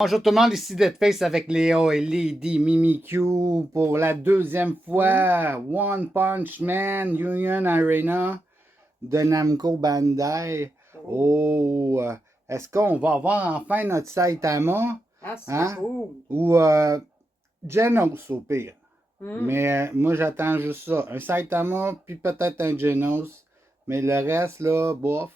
Bonjour tout le monde, ici Deadface avec Léo et Lady Mimikyu pour la deuxième fois. One Punch Man Union Arena de Namco Bandai. Oh, est-ce qu'on va avoir enfin notre Saitama? Ah, c'est Hein? cool. Ou Genos au pire. Mais moi j'attends juste ça. Un Saitama, puis peut-être un Genos. Mais le reste, là, bof.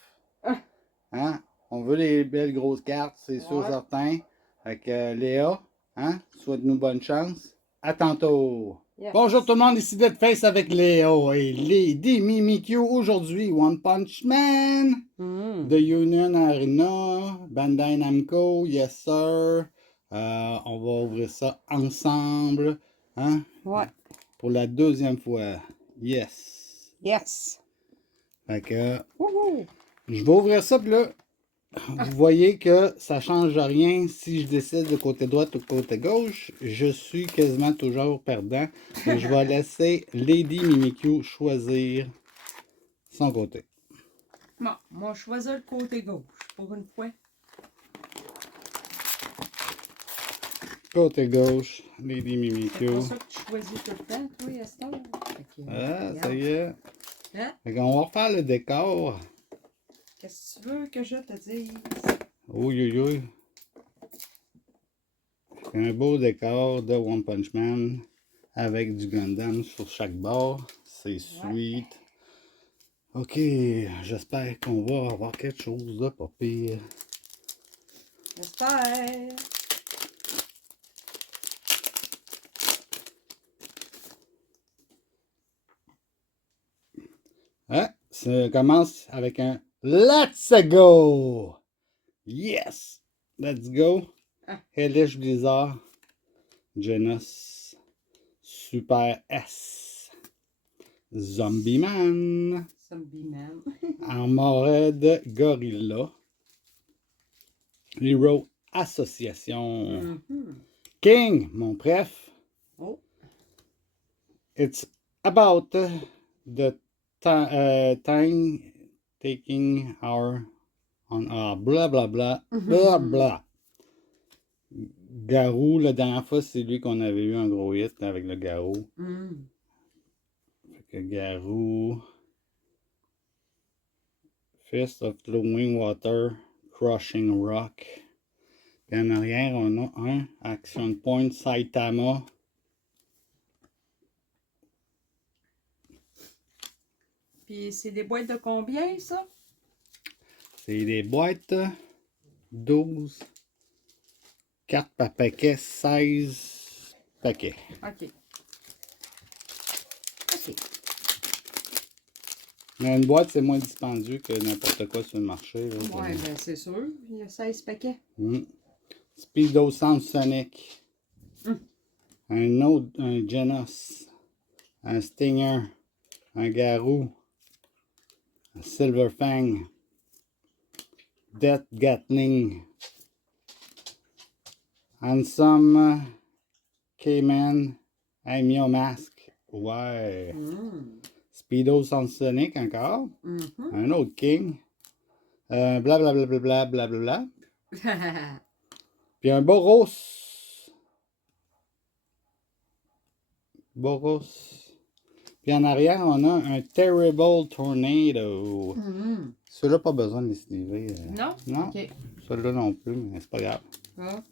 Hein? On veut les belles grosses cartes, c'est sûr, certain. Fait que Léa, hein? Souhaite-nous bonne chance. À tantôt. Yes. Bonjour tout le monde, ici Deadface avec Léo et Lady Mimikyu. Aujourd'hui, One Punch Man de Union Arena, Bandai Namco, yes sir. On va ouvrir ça ensemble, hein? Ouais. Pour la deuxième fois. Yes. Yes. Fait que Wouhou. je vais ouvrir ça, puis là, vous voyez que ça ne change rien si je décide de côté droit ou côté gauche. Je suis quasiment toujours perdant. Et je vais laisser Lady Mimikyu choisir son côté. Bon, moi, je choisis le côté gauche pour une fois. Côté gauche, Lady C'est Mimikyu. pour ça que tu choisis tout le temps, toi, Esther. Ah, ça y est. Hein? Fait qu'on va refaire le décor. Qu'est-ce que tu veux que je te dise? Oui, oui, oui. Un beau décor de One Punch Man avec du Gundam sur chaque bord. C'est sweet. Ok, j'espère qu'on va avoir quelque chose de pas pire. J'espère. Ah, ça commence avec un Let's go! Yes! Let's go! Hellish Blizzard, Genos, Super S, Zombie Man, Zombie Man. Armored Gorilla, Hero Association, King, mon préf. Oh. It's about the time taking our on blah blah blah blah blah. Garou, la dernière fois, c'est lui qu'on avait eu un gros hit avec le Garou. Fait que Garou. Fist of Flowing Water, Crushing Rock. Puis en arrière, on a un Action Point Saitama. Puis c'est des boîtes de combien, ça? C'est des boîtes 12 cartes par paquet, 16 paquets. OK. OK. Mais une boîte, c'est moins dispendieux que n'importe quoi sur le marché. Là, Ouais, ben c'est sûr. Il y a 16 paquets. Speedo Sound Sonic. Un autre, un Genos. Un Stinger. Un Garou. Un Silver Fang. Death Gatling. Handsome Cayman. Amio Mask. Ouais. Speedo Sound Sonic encore. Un autre King. Blablabla. Bla, bla, bla, bla, bla. Puis un Boros. Boros. Puis en arrière, on a un Terrible Tornado. Celui-là, pas besoin de les sliver. Non? Non. OK. Celui-là non plus, mais c'est pas grave. Ah.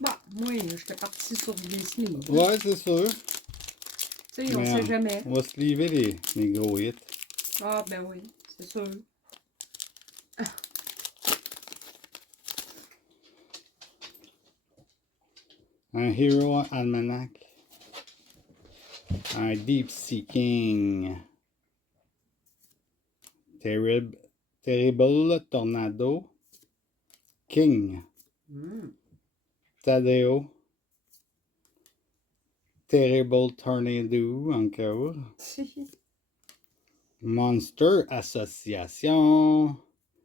Bon, moi, j'étais partie sur des sleeves. Ouais, c'est sûr. Tu sais, on sait jamais. On va sliver les gros hits. Ah, ben oui, c'est sûr. Un Hero Almanac. Un Deep Sea King. Terrible Tornado. King. Tadeo. Terrible Tornado encore. Monster Association.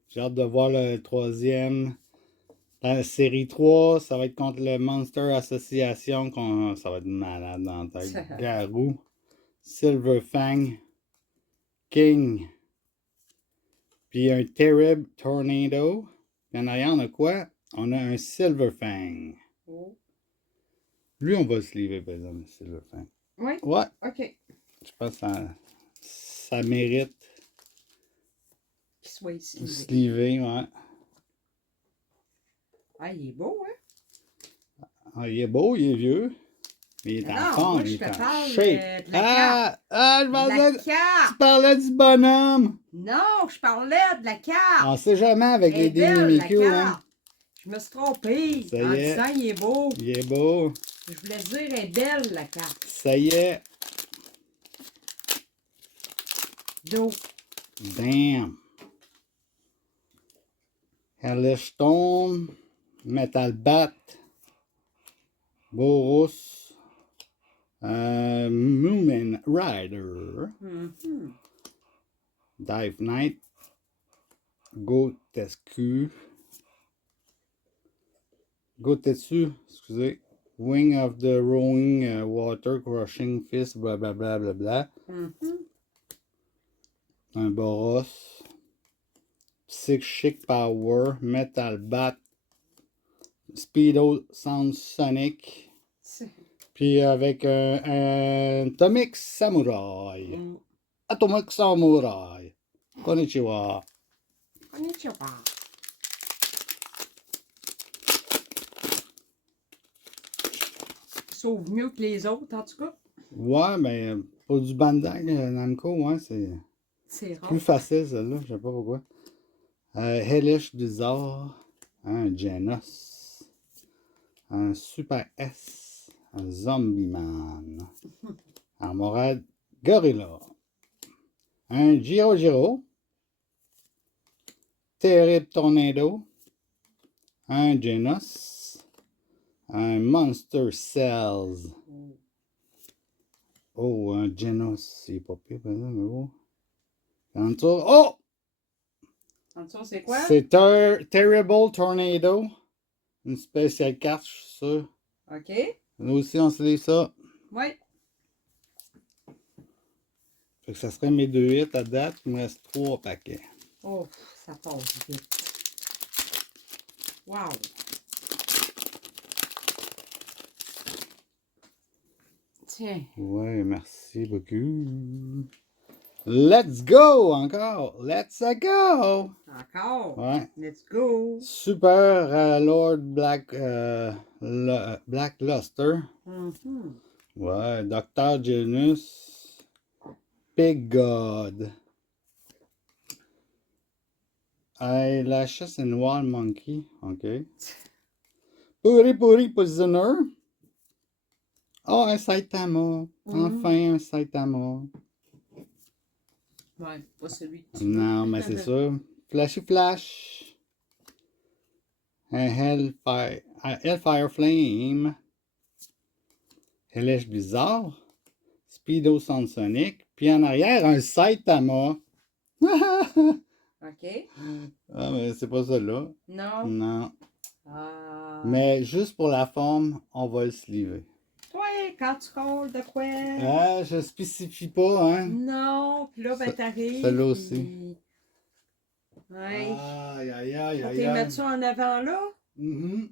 J'ai hâte de voir le troisième. La série 3, ça va être contre le Monster Association. Ça va être malade dans la tête. Garou. Silver Fang. King. Puis un Terrible Tornado. Puis en arrière, on a quoi? On a un Silverfang. Oh. Lui, on va se livrer, par exemple, le Silverfang. Oui? Ouais, OK. je pense que ça mérite Qu'il soit ici. de se livrer, ouais. Ah, il est beau, hein? Ah, il est beau, il est vieux. Mais il est Mais en non, forme, moi, il je est te en parle shape. de la carte. Je De pensais la que tu carte! parlais du bonhomme. Non, je parlais de la carte! On sait jamais avec Elle est les Daily belle, la Miku, hein. carte! Je me suis trompée Ça en y est. disant il est beau. Il est beau. Je voulais dire elle est belle, la carte. Ça y est. D'eau. Damn. Hellish Stone. Metal Bat. Boros. Moomin Rider. Mhm. Dive Knight. Gotescu. Gotetsu, excusez. Wing of the Rowing Water Crushing Fist, blablabla. Bla, bla, bla. Mhm. Un Boros. Psychic Power. Metal Bat. Speedo Sound Sonic. Puis avec un Atomic Samurai. Mm. Atomic Samurai. Konnichiwa. Konnichiwa. Il sauve mieux que les autres, en tout cas. Ouais, mais pour du Bandai Namco, ouais, C'est rare. plus facile, celle-là. Je sais pas pourquoi. Hellish Blizzard. Un Genos. Un Super S. Un Zombie Man. Armorade Gorilla. Un Giro Giro. Terrible Tornado. Un Genos. Un Monster Cells. Oh, un Genos. C'est pas pire, par exemple, mais oh. En dessous, oh! En dessous, c'est quoi? C'est Terrible Tornado. Une spéciale carte, je suis sûr. OK. Nous aussi, on se lit ça. Oui. Fait que ça serait mes 2 hits à date. Il me reste 3 paquets. Oh, ça passe vite. Wow. Tiens. Ouais, merci beaucoup. Let's go encore. Let's go. Encore. Ouais. Let's go. Super Lord Black Luster. Mhm. Ouais. Dr. Genus. Big God. Eyelashes and Wall Monkey. OK. Puri Prisoner. Oh, un Saitama. Enfin, un Saitama. Ouais, pas celui que tu veux. Non, mais c'est ça. Flashy Flash. Un Hellfire Flame. Hellish Bizarre. Speedo Sound Sonic. Puis en arrière, un Saitama. OK. Ah, mais c'est pas ça là. Non. Non. Ah. Mais juste pour la forme, on va le sliver. Toi, quand tu colles de quoi? Ah, je spécifie pas, hein. Non. Puis là, ben, t'arrives. Celle-là aussi. Puis... Ouais. Aïe, aïe, aïe, Faut aïe, t'y aïe. mettre ça en avant là? Mhm.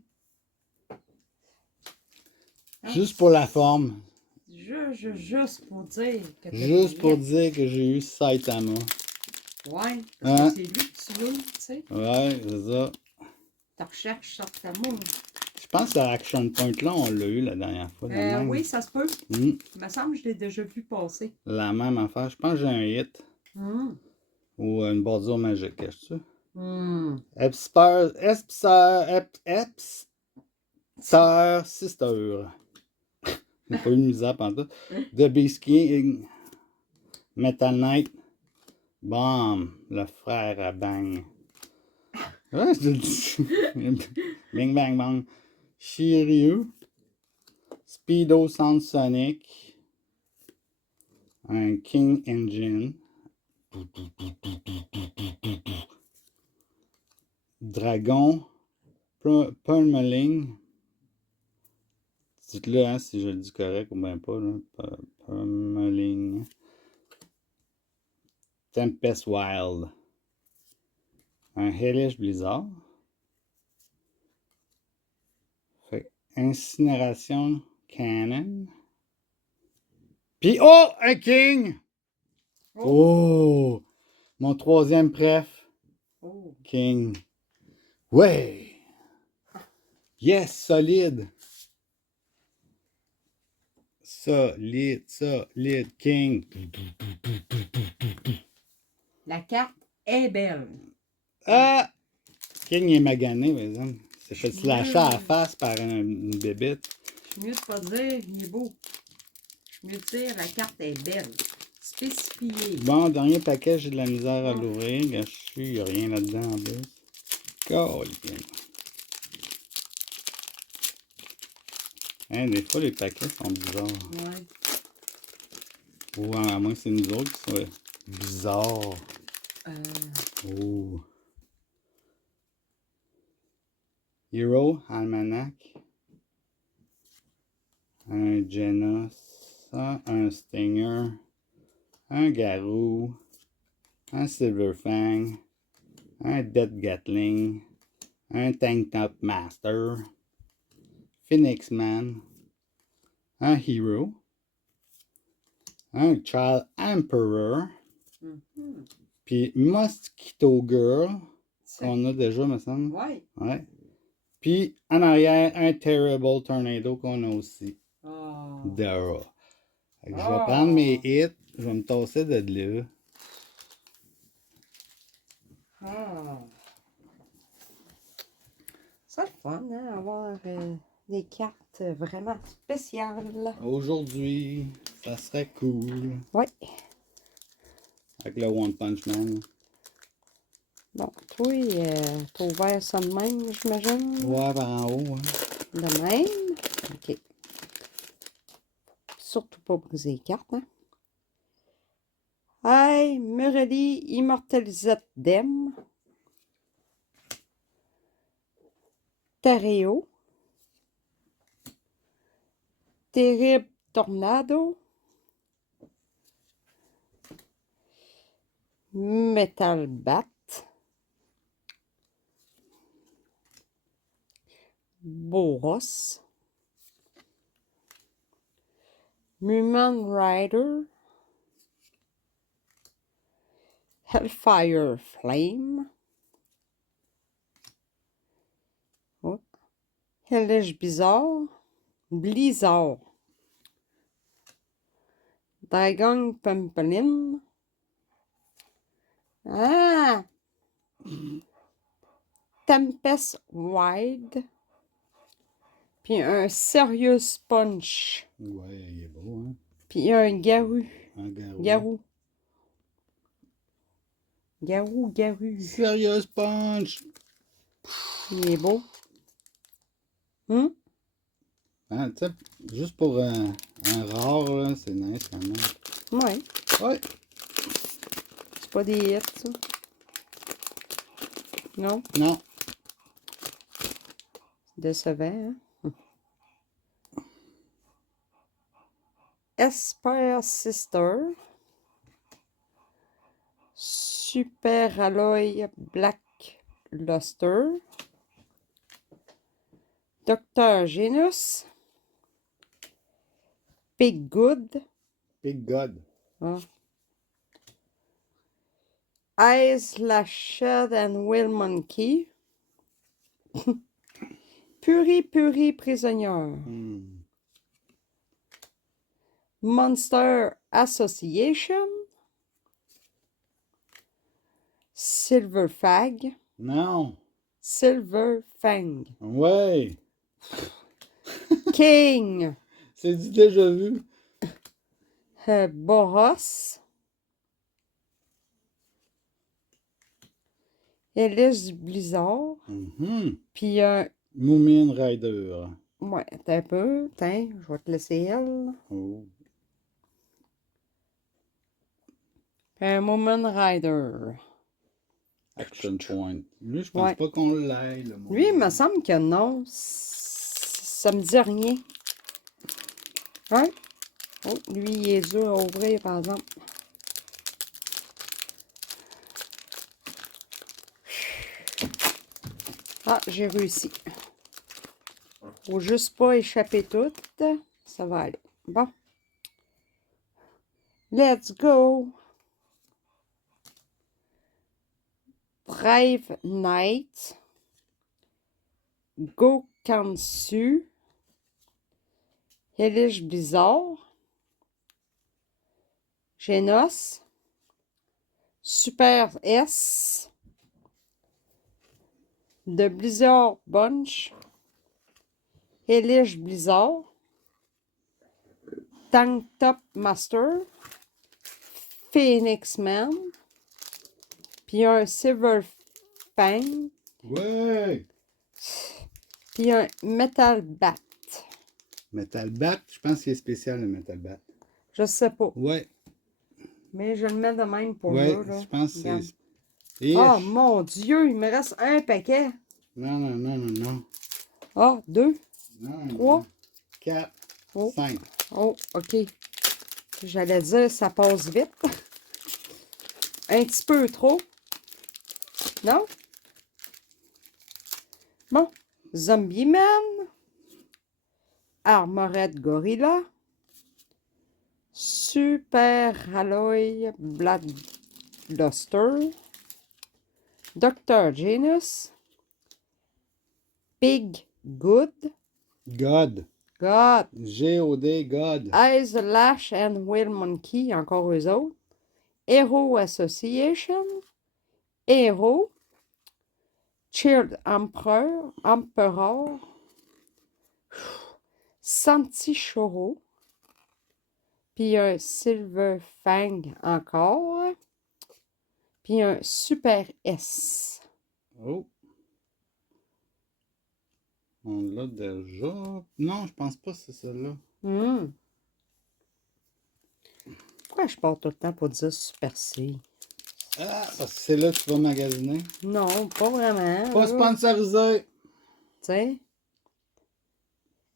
Ah. Juste pour la forme. Juste pour dire que t'as Juste pour gagné. dire que j'ai eu Saitama. Ouais, parce Hein? que c'est lui que tu veux, tu sais. Ouais, c'est ça. Tu recherches Saitama. Je pense que la Action Point là, on l'a eu la dernière fois. La même. Oui, ça se peut. Mm. Il me semble que je l'ai déjà vu passer. La même affaire. Je pense que j'ai un hit. Hum. Ou une bordure magique, qu'est-ce que c'est? Hum. Epster Sister. J'ai pas eu de misère pendant tout. The Beast King. Metal Knight. Bomb. Le frère à Bang. Ouais, je te le dis. Bing Bang Bang. Shiryu. Speedo Sound Sonic. Un King Engine. Dragon. Purmeling. Dites-le hein, si je le dis correct ou bien pas. Purmeling. Tempest Wild. Un Hellish Blizzard. Incinération Cannon. Puis, oh, un King! Oh! Mon troisième préf. Oh. King. Ouais! Yes, solide! Solide, King. La carte est belle. Ah! King est magané, par exemple. Il s'est fait slasher à la face par une bébête. Je suis mieux de pas dire, il est beau. Je suis mieux de dire, la carte est belle. Spécifiée. Bon, dernier paquet, j'ai de la misère à l'ouvrir. Je suis, il n'y a rien là-dedans en plus. Colin. Hein, des fois, les paquets sont bizarres. Ouais. Ou à moins que c'est nous autres qui soient bizarres. Oh. Hero Almanac. Un Genos. Un Stinger. Un Garou. Un Silverfang. Un Dead Gatling. Un Tank Top Master. Phoenix Man. Un Hero. Un Child Emperor. Puis Mosquito Girl. Qu'on a déjà, me semble. Ouais. Ouais. Puis en arrière, un Terrible Tornado qu'on a aussi. Oh. Dara. Fait que je vais prendre mes hits. Je vais me tasser de là. Oh. C'est le fun, hein, avoir des cartes vraiment spéciales. Aujourd'hui, ça serait cool. Ouais. Avec le One Punch Man. Bon, toi, t'as ouvert ça de même, j'imagine? Ouais, par en haut. Hein. De même? OK. Surtout pas briser les cartes, hein? Hey, Murali Immortalisate Dem. Terreo. Terrible Tornado. Metal Bat. Boros. Muman Rider. Hellfire Flame. Oh. Hellish Bizarre. Blizzard. Dragon Pumpeline. Ah! Tempest Wide. Puis un Serious Punch. Ouais, il est beau, hein? Puis un Garou. Un garou. Garou. Garou, Garou. Serious Punch! Il est beau. Hum? Hein, tu sais, juste pour un rare, là, c'est nice quand même. Ouais. Ouais. C'est pas des hits, ça. Non? Non. Décevant, hein? Esper Sister. Super Alloy Black Luster. Docteur Genus. Big Good. Big God. Ah. Eyes Lashed and Will Monkey. Puri Prisonnière. Monster Association. Silver Fag. Non. Silver Fang. Ouais. King. C'est du déjà vu. Boros. Alice Blizzard. Puis un. Moomin Rider. Ouais, attends un peu. Tiens, je vais te laisser elle. Oh. Puis un Moment Rider. Action Point. Lui, je pense pas qu'on l'aille. Lui, il me semble que non. Ça me dit rien. Ouais. Oh, lui, il est dur à ouvrir, par exemple. Ah, j'ai réussi. Faut juste pas échapper toutes. Ça va aller. Bon. Let's go. Drive Night. Go Kansu. Hellish Blizzard. Genos. Super S. The Blizzard Bunch. Hellish Blizzard. Tank Top Master. Phoenix Man. Puis un Silver Fang. Ouais! Puis un Metal Bat. Metal Bat, je pense qu'il est spécial le Metal Bat. Je sais pas. Ouais, Mais je le mets de même pour ouais, là. je pense que Regarde. c'est. Et Oh mon Dieu, il me reste un paquet. Non, non, non, non, non. Ah, 2, Non, 3. 4, Oh. 5. Oh, OK. J'allais dire, ça passe vite. Un petit peu trop. Non? Bon. Zombie Man. Armored Gorilla. Super Alloy Bloodluster. Dr. Janus. Big Good. God. God. G-O-D, God. Eyes, Lash and Whale Monkey, encore eux autres. Hero Association. Hero. Child Emperor. Santichoro. Puis un Silver Fang encore. Puis un Super S. Oh. On l'a déjà. Non, je pense pas que c'est celle-là. Pourquoi je pars tout le temps pour dire Super C? Ah, parce que c'est là que tu vas magasiner. Non, pas vraiment. Pas là. sponsorisé. Tu sais.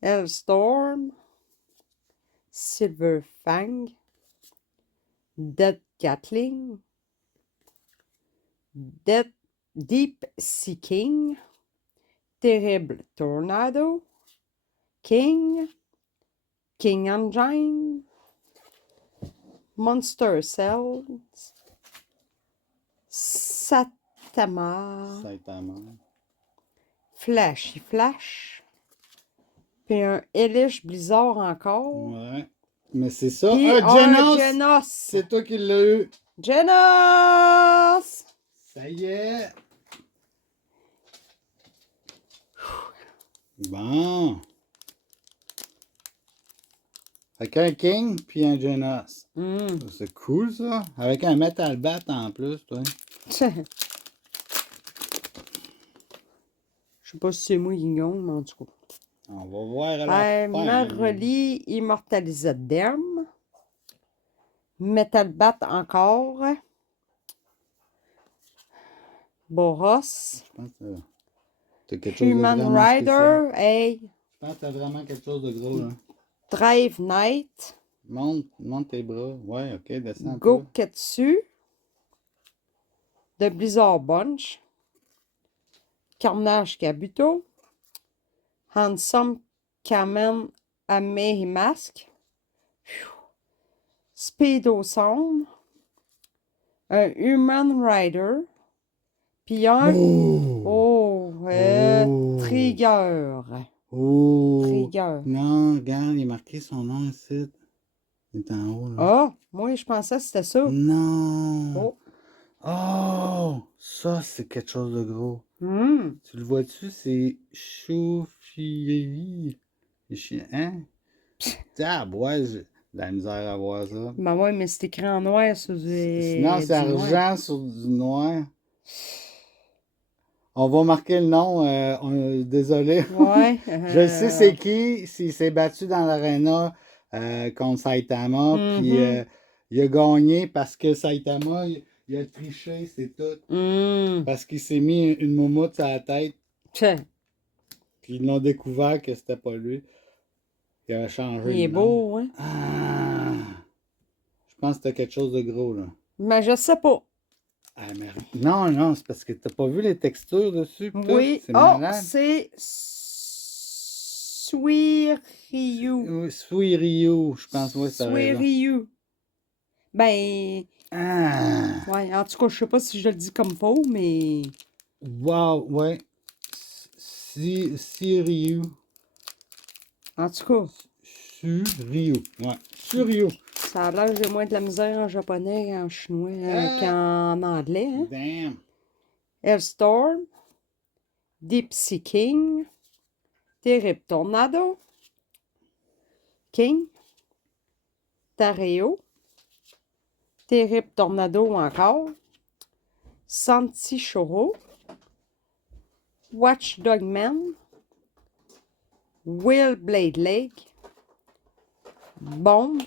Hellstorm. Silver Fang. Dead Gatling. Deep Seeking. Terrible Tornado. King. King Engine. Monster Cells. Satama. Saitama. Flashy Flash. Puis un Hellish Blizzard encore. Ouais. Mais c'est ça. Puis Ah, un Genos! Genos. C'est toi qui l'as eu. Genos! Ça y est. Bon. Avec un King puis un Genos. C'est cool ça. Avec un Metal Bat en plus, toi. Je sais pas si c'est moi qui gagne, mais en tout cas. On va voir à la fin. Maroli Immortalisé Derm. Metal Bat encore. Boros. Je pense que t'as quelque chose de Human vraiment Rider. spécial. Hey. Je pense que t'as vraiment quelque chose de gros là. Drive Night. Monte tes bras. Ouais, ok, descends un peu. Goketsu. The Blizzard Bunch. Carnage Kabuto. Handsome Kamen Ame Mask. Speedo Sound. Un Human Rider. Puis un. Oh! Trigger. Oh! Trigger. Non, regarde, il est marqué son nom ici. Il est en haut là. Ah, moi je pensais que c'était ça. Non! Oh. Oh! Ça, c'est quelque chose de gros. Hmm. Tu le vois-tu? C'est Choufieri. Hein? Ah, ouais, j'ai de la misère à voir ça. Ben ouais, mais c'est écrit en noir sur du. Sinon, c'est du noir. argent sur du noir. On va marquer le nom. Désolé. Ouais. Je sais c'est qui. S'il s'est battu dans l'aréna contre Saitama. Puis il a gagné parce que Saitama, il a triché, c'est tout. Parce qu'il s'est mis une moumoute sur la tête. Tiens, Puis ils l'ont découvert que c'était pas lui. Il a changé. il est le nom. beau, hein? Ah! Je pense que c'était quelque chose de gros, là. Mais je sais pas. Ah, mais... Non, non, c'est parce que t'as pas vu les textures dessus. pis tout. Oui. C'est Oh, malade. c'est Suiryu. Suiryu, je pense, ouais, c'est raison. Suiryu. Ben, Ah! ouais, en tout cas, je sais pas si je le dis comme faux, mais... Wow, ouais. Siriu. En tout cas, Suryu. Ouais. Suryu. ça a l'air que j'ai moins de la misère en japonais qu'en chinois, qu'en anglais, hein. Damn. Hellstorm. Deep Sea King. Terrible Tornado. King. Tareo. Terrible Tornado encore. Santi Shoro. Watchdog Man. Will Blade Lake. Bombe.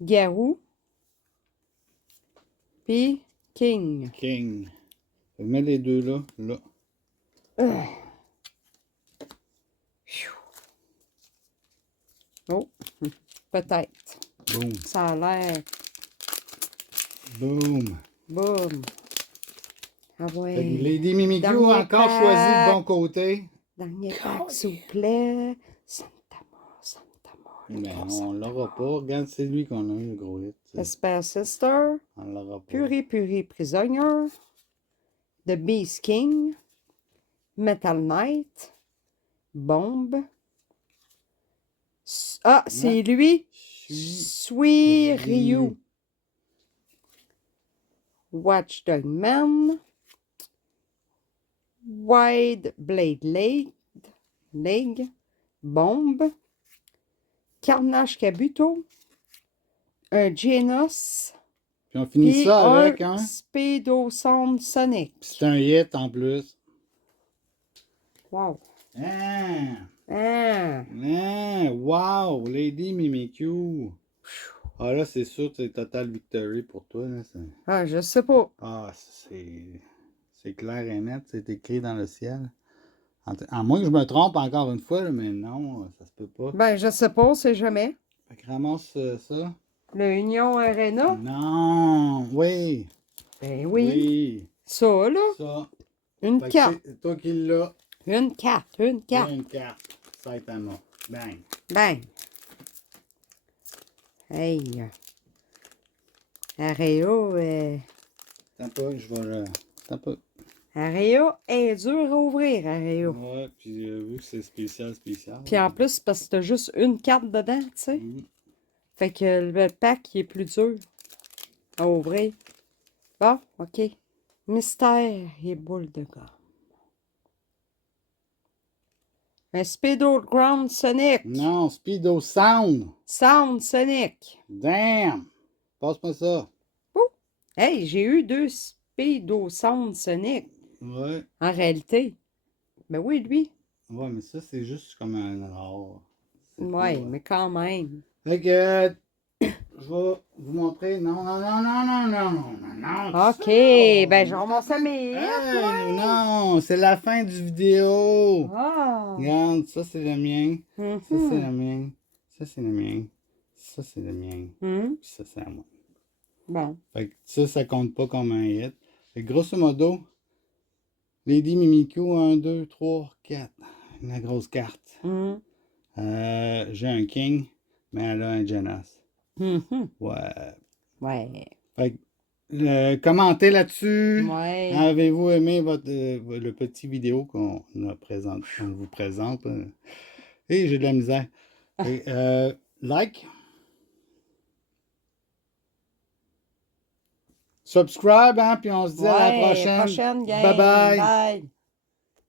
Garou. Puis King. King. Je mets les deux là. Là. Oh, peut-être. Boom. Ça a l'air. Boom. Boum. Ah Fait que ouais. Lady Mimikyu Dernier a encore pack. choisi le bon côté. Dernier pack, s'il vous plaît. Santa Mort, Santa Mort. Mais on l'aura pas. Regarde, c'est lui qu'on a eu le gros hit. Esper Sister. On l'aura pas. Puri Prisonnier. The Beast King. Metal Knight. Bombe. Ah, c'est lui. Suiryu. Watchdog Man. Wide Blade Leg. Bombe. Carnage Kabuto. Un Genos. Puis on finit Puis ça un avec, hein? Speedo Sound Sonic. C'est un hit en plus. Wow. Ah! Ah. Ah! Wow! Lady Mimikyu. Ah là, c'est sûr que c'est Total Victory pour toi. Là. Ah, je sais pas. Ah, c'est clair et net. C'est écrit dans le ciel. À moins que je me trompe encore une fois, là, mais non, ça se peut pas. Ben, je sais pas, c'est jamais. Fait que ramasse ça. Le Union Arena. Non! Oui! Ben oui. Oui! Ça, là. Ça. Une Fait que carte. c'est toi qui l'as. Une carte. Une carte. Une carte. Saitama. Bang. Bang. Hey. Areo, Attends pas, je vais le. Attends pas. Areo est dur à ouvrir, Areo. Ouais, puis vu que c'est spécial. Puis en plus, parce que t'as juste une carte dedans, tu sais. Fait que le pack, il est plus dur à ouvrir. Bon, OK. Mystère et boule de gomme. Un Speedo Ground Sonic. Non, Speedo Sound. Sound Sonic. Damn! Passe-moi ça. Oh. Hey, j'ai eu 2 Speedo Sound Sonic. Ouais. En réalité. Ben oui, lui. Ouais, mais ça, c'est juste comme un rare. Ouais, mais quand même. Fait que. Je vais vous montrer. Non. OK, ben je remonte à mes Hey, non, c'est la fin du vidéo. Ah. Regarde, ça c'est le mien. Mhm. Ça c'est le mien. Ça c'est le mien. Ça c'est le mien. Mhm. Puis ça c'est à moi. Bon. Fait que ça compte pas comme un hit. Fait que grosso modo, Lady Mimikyu, 1, 2, 3, 4. La grosse carte. Mhm. J'ai un King, mais elle a un Genos. Mhm. Ouais. Ouais. Fait que, commentez là-dessus. Ouais. Avez-vous aimé le petit vidéo qu'on vous présente? Et j'ai de la misère. Et, like. Subscribe, hein, puis on se dit à la Ouais, prochaine. prochaine game. Bye bye. Bye.